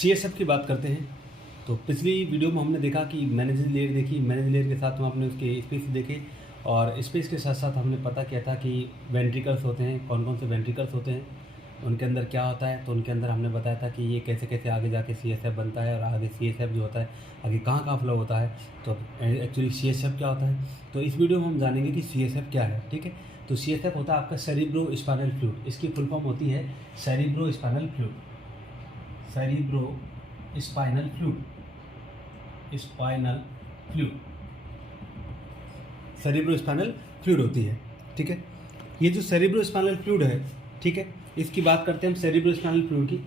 CSF की बात करते हैं। तो पिछली वीडियो में हमने देखा कि मैनेजर लेयर देखी, मैनेजर लेयर के साथ हम आपने उसके स्पेस देखे और स्पेस के साथ साथ हमने पता किया था कि वेंट्रिकल्स होते हैं, कौन कौन से वेंट्रिकल्स होते हैं, उनके अंदर क्या होता है। तो उनके अंदर हमने बताया था कि ये कैसे कैसे आगे जाके CSF बनता है और आगे CSF जो होता है आगे कहाँ कहाँ फ्लो होता है। तो एक्चुअली CSF क्या होता है, तो इस वीडियो में हम जानेंगे कि CSF क्या है। ठीक है, तो CSF होता है आपका सेरिब्रो स्पाइनल फ्लूइड। इसकी फुल फॉर्म होती है cerebro spinal fluid, cerebro spinal fluid, spinal fluid, cerebro spinal fluid होती है। ठीक है, ये जो सेरिब्रो स्पाइनल फ्लूइड है, ठीक है, इसकी बात करते हैं हम सेरिब्रो स्पाइनल फ्लूइड की।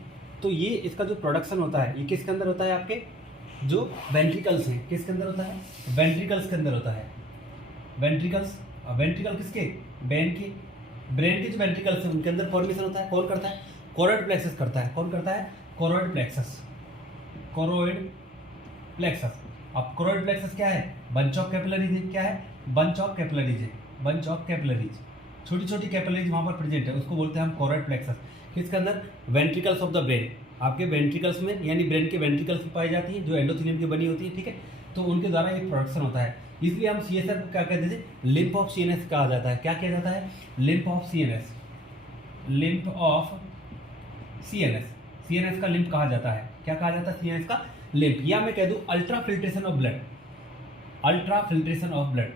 तो ये इसका जो प्रोडक्शन होता है ये किसके अंदर होता है, आपके जो वेंट्रिकल्स हैं किसके अंदर होता है, वेंट्रिकल्स के अंदर होता है। वेंट्रिकल्स, वेंट्रिकल किसके, ब्रेन के जो वेंट्रिकल्स हैं उनके अंदर फॉर्मेशन होता है। कौन करता है, कोरोइड प्लेक्सस करता है। कौन करता है, कोरोइड प्लेक्सस, कोरोइड प्लेक्सस। अब कोरोइड प्लेक्सस क्या है, बंच ऑफ कैपिलरीज है। क्या है, बंच ऑफ कैपिलरीज है, बंच ऑफ कैपिलरीज, छोटी छोटी कैपिलरीज वहाँ पर प्रेजेंट है, उसको बोलते हैं हम कोरोइड प्लेक्सस। किसके अंदर, वेंट्रिकल्स ऑफ द ब्रेन, आपके वेंट्रिकल्स में यानी ब्रेन के वेंट्रिकल्स में पाई जाती है जो एंडोथेलियम की बनी होती है। ठीक है, तो उनके द्वारा एक प्रोडक्शन होता है, इसलिए हम CSF को क्या कहते थे, लिम्फ ऑफ CNS कहा जाता है। क्या किया जाता है, lymph of CNS, lymph of CNS, CNS का लिम्फ कहा जाता है। क्या कहा जाता है, CNS का लिम्फ, या मैं कह दूं ultra filtration of blood, ultra filtration of blood,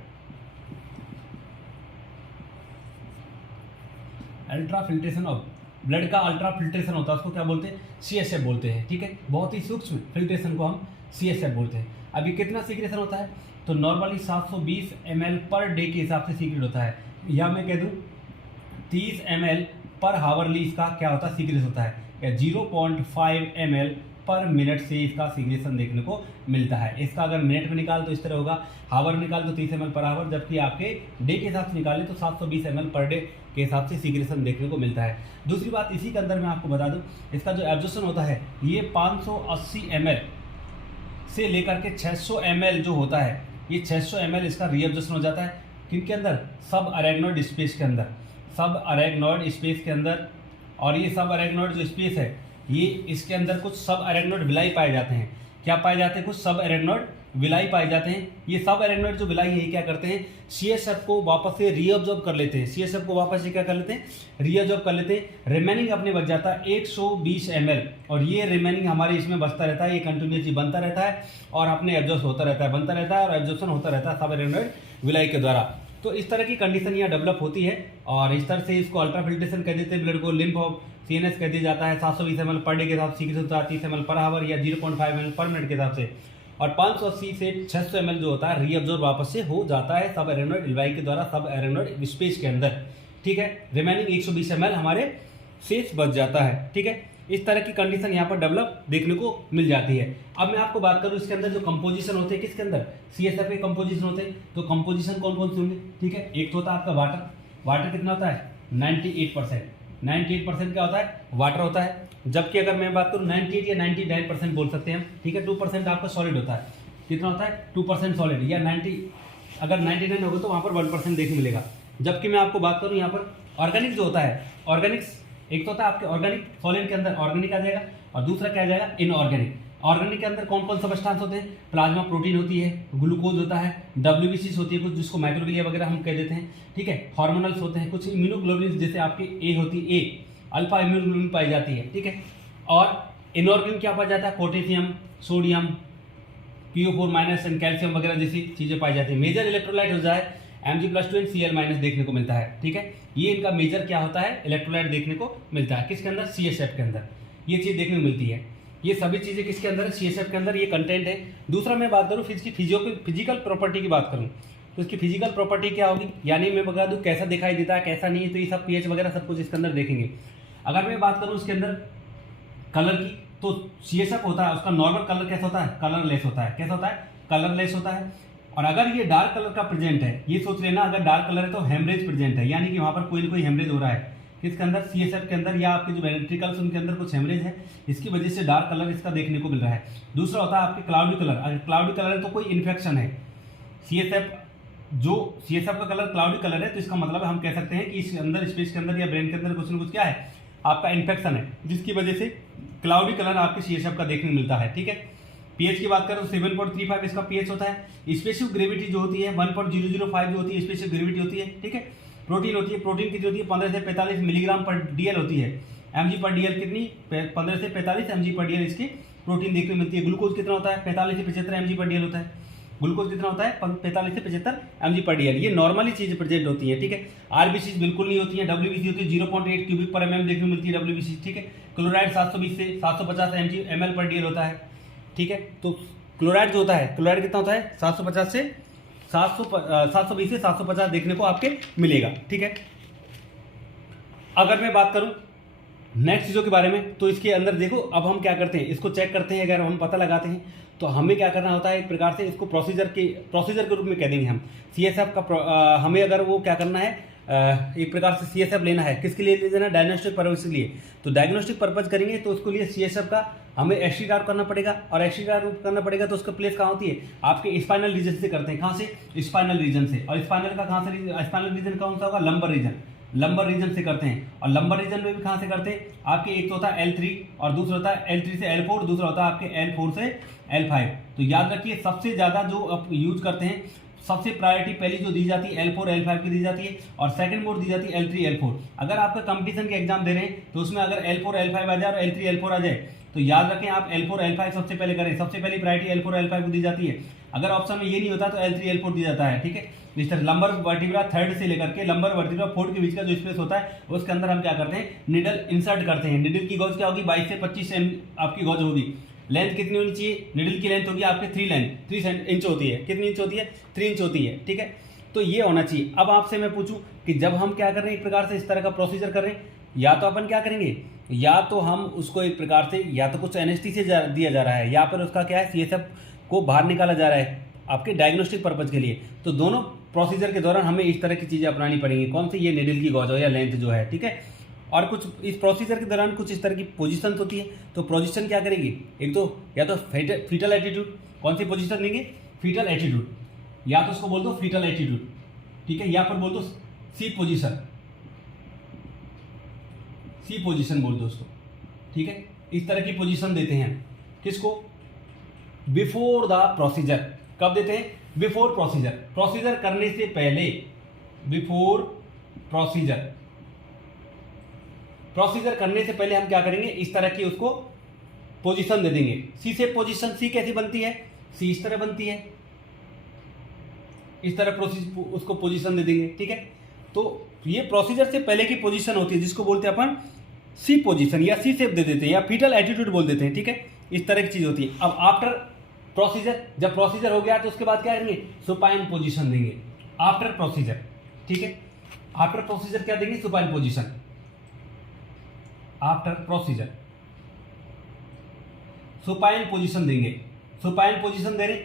ultra filtration of blood का अल्ट्रा फिल्ट्रेशन होता है, उसको क्या बोलते हैं, CSF बोलते हैं। ठीक है, बहुत ही सूक्ष्म फिल्ट्रेशन को हम CSF बोलते हैं। अब ये कितना सीक्रेशन होता है, तो नॉर्मली 720 ml पर डे के हिसाब से सीक्रेट होता है, या मैं कह दूं 30 ml पर हावरली इसका क्या होता है, सीक्रेशन होता है, या 0.5 ml पर मिनट से इसका सीक्रेशन देखने को मिलता है। इसका अगर मिनट में निकाल तो इस तरह होगा, हावर में निकाल तो 30 ml पर हावर, जबकि आपके डे के हिसाब से निकालें तो 720 ml पर डे के हिसाब से सीक्रेशन देखने को मिलता है। दूसरी बात इसी के अंदर मैं आपको बता दूं, इसका जो एब्जॉर्प्शन होता है ये 580 ml से लेकर के 600 ml जो होता है, ये 600 ml इसका रीअब्जॉर्प्शन हो जाता है। किनके अंदर, सब अरेग्नोइड स्पेस के अंदर, सब अरेग्नोइड स्पेस के अंदर। और ये सब अरेग्नोइड जो स्पेस है ये इसके अंदर कुछ सब अरेग्नोइड विलाई पाए जाते हैं। क्या पाए जाते हैं, कुछ सब अरेग्नोइड विलाई पाए जाते हैं। ये सब अरेग्नोइड जो विलाई है ये क्या करते हैं, CSF को वापस से रीअब्जॉर्ब कर लेते हैं, CSF को वापस से क्या कर लेते हैं, रीअब्जॉर्ब कर लेते हैं। रिमेनिंग अपने बच जाता है 120 ml, और ये रिमेनिंग हमारे इसमें बचता रहता है, ये कंटिन्यूसली बनता रहता है और अपने एब्जॉर्ब होता रहता है, बनता रहता है और एब्जॉर्प्शन होता रहता है सब अरेग्नोइड विलाई के द्वारा। तो इस तरह की कंडीशन यहाँ डेवलप होती है और इस तरह से इसको अल्ट्रा फिल्ट्रेशन कह देते हैं ब्लड को, लिम्फ ऑफ CNS कह दिया जाता है। 720 ml पर डे के हिसाब से सीक्रेट होता है, 30 ml पर हावर या 0.5 ml पर मिनट के हिसाब से, और 580 से 600 ml जो होता है रीअब्जॉर्ब वापस से हो जाता है सब अरेग्नोइड विलाई के द्वारा, सब अरेग्नोइड स्पेस के अंदर। ठीक है, रिमेनिंग 120 ml हमारे शेष बच जाता है। ठीक है, इस तरह की कंडीशन यहाँ पर डेवलप देखने को मिल जाती है। अब मैं आपको बात करूँ इसके अंदर जो कंपोजिशन होते हैं, किसके अंदर, CSF के कंपोजिशन होते हैं। तो कंपोजिशन कौन कौन से होंगे, ठीक है, एक तो होता है आपका वाटर, वाटर कितना होता है 98%, 98% क्या होता है, वाटर होता है। जबकि अगर मैं बात करूँ 98 या 99% बोल सकते हैं हम। ठीक है, 2% आपका सॉलिड होता है, कितना होता है 2% सॉलिड, या 90 अगर 99 होगा तो वहाँ पर 1% देखने मिलेगा। जबकि मैं आपको बात करूँ यहाँ पर ऑर्गेनिक जो होता है, ऑर्गेनिक्स एक तो होता है आपके ऑर्गेनिक, सॉलिड के अंदर ऑर्गेनिक आ जाएगा, और दूसरा क्या आ जाएगा, इनऑर्गेनिक। ऑर्गेनिक के अंदर कौन कौन सब्सटेंस होते हैं, प्लाज्मा प्रोटीन होती है, ग्लूकोज होता है, WBCs होती है कुछ, जिसको माइक्रोग्लिया वगैरह हम कह देते हैं। ठीक है, हार्मोनल्स होते हैं, कुछ इम्यूनोग्लोबुलिन जैसे आपके ए होती है, ए अल्फा इम्यूनोग्लोबुलिन पाई जाती है। ठीक है, और इनऑर्गेनिक क्या पाया जाता है, potassium, sodium, PO4- and calcium वगैरह जैसी चीजें पाई जाती है। मेजर इलेक्ट्रोलाइट हो जाए Mg+2 एंड Cl- देखने को मिलता है। ठीक है, ये इनका मेजर क्या होता है, इलेक्ट्रोलाइट देखने को मिलता है, किसके अंदर, CSF के अंदर ये चीज देखने को मिलती है। ये सभी चीजें किसके अंदर है, CSF के अंदर ये कंटेंट है। दूसरा मैं बात करूँ इसकी फिजिकल प्रॉपर्टी की बात करूँ तो इसकी फिजिकल प्रॉपर्टी क्या होगी, यानी मैं बता दूँ कैसा दिखाई देता है कैसा नहीं है, तो ये सब pH वगैरह सब कुछ इसके अंदर देखेंगे। अगर मैं बात करूँ इसके अंदर कलर की, तो CSF होता है उसका नॉर्मल कलर कैसा होता है, कलरलेस होता है। कैसा होता है, कलरलेस होता है। और अगर ये डार्क कलर का प्रेजेंट है, ये सोच लेना अगर डार्क कलर है तो हेमरेज प्रेजेंट है, यानी कि वहां पर कोई ना कोई हेमरेज हो रहा है, किसके अंदर, CSF के अंदर, या आपके जो वेंट्रिकल्स उनके अंदर कुछ हेमरेज है, इसकी वजह से डार्क कलर इसका देखने को मिल रहा है। दूसरा होता है आपके क्लाउडी कलर, अगर क्लाउडी कलर है तो कोई इन्फेक्शन है। CSF का कलर क्लाउडी कलर है तो इसका मतलब हम कह सकते हैं कि इस अंदर स्पेस के अंदर या ब्रेन के अंदर कुछ ना कुछ क्या है, आपका इन्फेक्शन है, जिसकी वजह से क्लाउडी कलर आपके CSF का देखने को मिलता है, ठीक है। पीएच की बात करें तो 7.35 इसका पीएच होता है। स्पेसिफिक ग्रेविटी जो होती है 1.005 जो होती है स्पेसिफिक ग्रेविटी होती है, ठीक है। प्रोटीन होती है, प्रोटीन कितनी होती है 15 से 45 मिलीग्राम पर DL होती है। mg पर DL कितनी 15 से 45 mg पर DL इसकी प्रोटीन देखने को मिलती है। ग्लूकोज कितना होता है 45 से 75 mg पर DL होता है। ग्लूकोज कितना होता है 45 से 75 mg पर DL। ये नॉर्मली चीज प्रेजेंट होती है, ठीक है। RBC बिल्कुल नहीं होती है। WBC होती है 0.8 क्यूबिक पर mm देखने को मिलती है WBC, ठीक है। क्लोराइड 720 से 750 ml पर DL होता है, ठीक है। तो क्लोराइड जो होता है, क्लोराइड कितना होता है 750 से 720 से 750 देखने को आपके मिलेगा, ठीक है। अगर मैं बात करूं नेक्स्ट चीज़ों के बारे में, तो इसके अंदर देखो अब हम क्या करते हैं, इसको चेक करते हैं। अगर हम पता लगाते हैं तो हमें क्या करना होता है, एक प्रकार से इसको प्रोसीजर के रूप में कह देंगे हम। CSF का हमें अगर वो क्या करना है, एक प्रकार से CSF लेना है, किसके लिए लेना, डायग्नोस्टिक पर्पज के लिए। तो डायग्नोस्टिक पर्पज करेंगे तो उसके लिए CSF का हमें HT करना पड़ेगा, और HT करना पड़ेगा तो उसका प्लेस कहाँ होती है, आपके स्पाइनल रीजन से करते हैं। कहाँ से, स्पाइनल रीजन से। और स्पाइनल का कहाँ से, स्पाइनल रीजन कौन सा होगा, लंबर रीजन। लंबर रीजन से करते हैं। और लंबर रीजन में भी कहाँ से करते हैं, आपके एक तो होता है L3 और दूसरा होता है L3 से L4, दूसरा होता है आपके L4 से L5। तो याद रखिए सबसे ज़्यादा जो आप यूज करते हैं, सबसे प्रायोरिटी पहली जो दी जाती है L4 L5 की दी जाती है, और सेकंड मोड दी जाती है L3 L4। अगर आपका कंपटीशन के एग्जाम दे रहे हैं तो उसमें अगर L4 L5 आ जाए और L3 L4 आ जाए तो याद रखें आप L4 L5 सबसे पहले करें। सबसे पहली प्रायोरिटी L4 L5 को दी जाती है। अगर ऑप्शन में ये नहीं होता तो L3 L4 दिया जाता है, ठीक है। इस तरह लंबर वर्टिब्रा थर्ड से लेकर के लंबर वर्टिब्रा फोर्थ के बीच का जो स्पेस होता है उसके अंदर हम क्या करते हैं, निडल इंसर्ट करते हैं। निडल की गॉज क्या होगी, 22 से 25 आपकी गॉज होगी। लेंथ कितनी होनी चाहिए, निडल की लेंथ होगी आपके 3 इंच होती है। कितनी इंच होती है, 3 इंच होती है, ठीक है। तो ये होना चाहिए। अब आपसे मैं पूछूं कि जब हम क्या कर रहे हैं, एक प्रकार से इस तरह का प्रोसीजर कर रहे हैं, या तो अपन क्या करेंगे, या तो हम उसको एक प्रकार से या तो कुछ एनेस्थीसिया दिया जा रहा है, या फिर उसका क्या है CSF को बाहर निकाला जा रहा है आपके डायग्नोस्टिक पर्पज के लिए। तो दोनों प्रोसीजर के दौरान हमें इस तरह की चीज़ें अपनानी पड़ेंगी। कौन सी, ये निडल की गॉज हो या लेंथ जो है, ठीक है। और कुछ इस प्रोसीजर के दौरान कुछ इस तरह की पोजीशन होती है। तो पोजीशन क्या करेगी, एक तो या तो फीटल एटीट्यूड, कौन सी पोजीशन देंगे, फीटल एटीट्यूड, या तो उसको बोल दो फीटल एटीट्यूड, ठीक है, या फिर बोल दो सी पोजीशन, सी पोजीशन बोल दो उसको, ठीक है। इस तरह की पोजीशन देते हैं किसको, बिफोर द प्रोसीजर। कब देते हैं, बिफोर प्रोसीजर। प्रोसीजर करने से पहले, बिफोर प्रोसीजर, प्रोसीजर करने से पहले हम क्या करेंगे, इस तरह की उसको पोजीशन दे देंगे। सी से पोजीशन, सी कैसी बनती है, सी इस तरह बनती है, इस तरह उसको पोजीशन दे देंगे, ठीक है। तो ये प्रोसीजर से पहले की पोजीशन होती है जिसको बोलते हैं अपन सी पोजीशन, या सी शेप दे देते हैं, या फीटल एटीट्यूड बोल देते हैं, ठीक है। इस तरह की चीज होती है। अब आफ्टर प्रोसीजर, जब प्रोसीजर हो गया तो उसके बाद क्या करेंगे, सुपाइन पोजीशन देंगे आफ्टर प्रोसीजर, ठीक है। आफ्टर प्रोसीजर क्या देंगे, supine position. After procedure supine position देंगे। सुपाइन पोजीशन दे रहे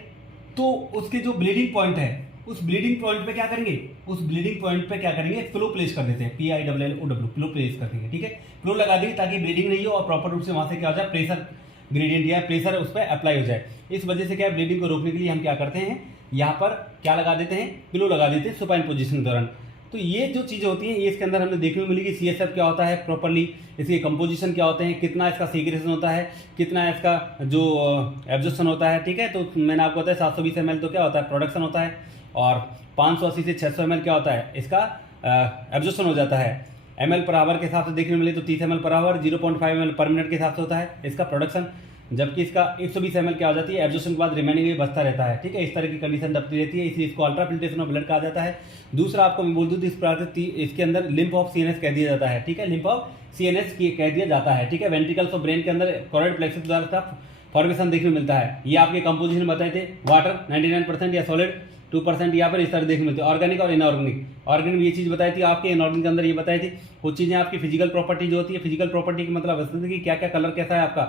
तो उसके जो ब्लीडिंग पॉइंट है, उस ब्लीडिंग पॉइंट पे क्या करेंगे, उस ब्लीडिंग पॉइंट पे क्या करेंगे, फ्लो प्लेस कर देते हैं, PILLOW, फ्लो प्लेस कर देंगे, ठीक है। फ्लो लगा देंगे ताकि ब्लीडिंग नहीं हो और प्रॉपर रूप से वहां से क्या हो जाए, प्रेशर ग्रेडियंट या प्रेशर उस पर अप्लाई हो जाए। इस वजह से क्या है, ब्लीडिंग को रोकने के लिए हम क्या करते हैं, यहाँ पर क्या लगा देते हैं, पिलो लगा देते हैं सुपाइन पोजीशन के दौरान। तो ये जो चीज़ें होती हैं ये इसके अंदर हमें देखने को मिलेगी। CSF क्या होता है प्रॉपरली, इसके कंपोजिशन क्या होते हैं, कितना इसका सीक्रेशन होता है, कितना इसका जो एब्जॉर्प्शन होता है, ठीक है। तो मैंने आपको बताया 720 ml तो क्या होता है, प्रोडक्शन होता है, और 580 से 600 ml क्या होता है, इसका एब्जॉर्प्शन हो जाता है। ml पर आवर के हिसाब से देखने को मिले तो 30 ml पर आवर, 0.5 ml पर मिनट के हिसाब से होता है इसका प्रोडक्शन, जबकि इसका 120 ml क्या हो जाती है, एब्जॉर्प्शन के बाद रिमेनिंग भी बचता रहता है, ठीक है। इस तरह की कंडीशन दबती रहती है, इसलिए इसको अल्ट्रा फिल्ट्रेशन ऑफ ब्लड कहा जाता है। दूसरा आपको मैं बोल दूँ तो इस प्रकार से इसके अंदर लिम्फ ऑफ CNS कह दिया जाता है, ठीक है, लिम्फ ऑफ CNS कह दिया जाता है, ठीक है। वेंट्रिकल्स ऑफ ब्रेन के अंदर कोरोइड प्लेक्सस द्वारा इसका फॉर्मेशन देखने को मिलता है। ये आपके कंपोजिशन बताए थे, वाटर 99% या सॉलिड 2%, या फिर इस तरह देखने मिलती है। ऑर्गेनिक और इनऑर्गेनिक, ऑर्गेनिक में ये चीज़ बताई थी आपके, इनऑर्गेनिक के अंदर ये बताई थी। कुछ चीज़ें आपकी फिजिकल प्रॉपर्टी जो होती है, फिजिकल प्रॉपर्टी की मतलब कि क्या क्या कलर कैसा है आपका,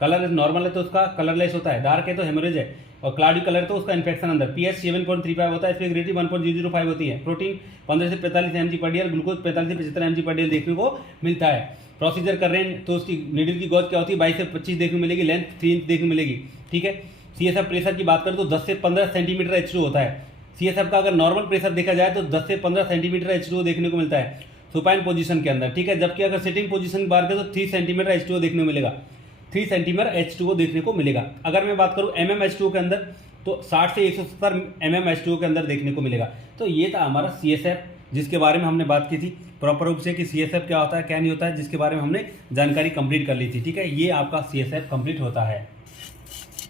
कलर नॉर्मल है तो उसका कलरलेस होता है, डार्क है तो हेमोरेज है, और क्लाउडी कलर तो उसका इन्फेक्शन अंदर। pH 7.35 होता है, इसकी ग्रेविटी 1.005 होती है। प्रोटीन 15 से 45 mg पर DL, ग्लूकोज 45 से 75 mg पर DL देखने को मिलता है। प्रोसीजर कर रहे हैं तो उसकी नीडल की गॉज क्या होती है, 22 से 25 देखने को मिलेगी, लेंथ 3 इंच देखने को मिलेगी, ठीक है। CSF प्रेशर की बात करें तो 10 से 15 सेंटीमीटर H2 होता है। CSF का अगर नॉर्मल प्रेशर देखा जाए तो 10 से 15 सेंटीमीटर H2 देखने को मिलता है सुपाइन पोजीशन के अंदर, ठीक है। जबकि अगर सिटिंग पोजीशन की बात करें तो 3 सेंटीमीटर H2 देखने को मिलेगा। 3 सेंटीमीटर H2O देखने को मिलेगा। अगर मैं बात करूँ MmH2O के अंदर तो 60 से 170 MmH2O के अंदर देखने को मिलेगा। तो ये था हमारा CSF जिसके बारे में हमने बात की थी प्रॉपर रूप से कि CSF क्या होता है क्या नहीं होता है, जिसके बारे में हमने जानकारी कंप्लीट कर ली थी। ठीक है, ये आपका CSF कंप्लीट होता है।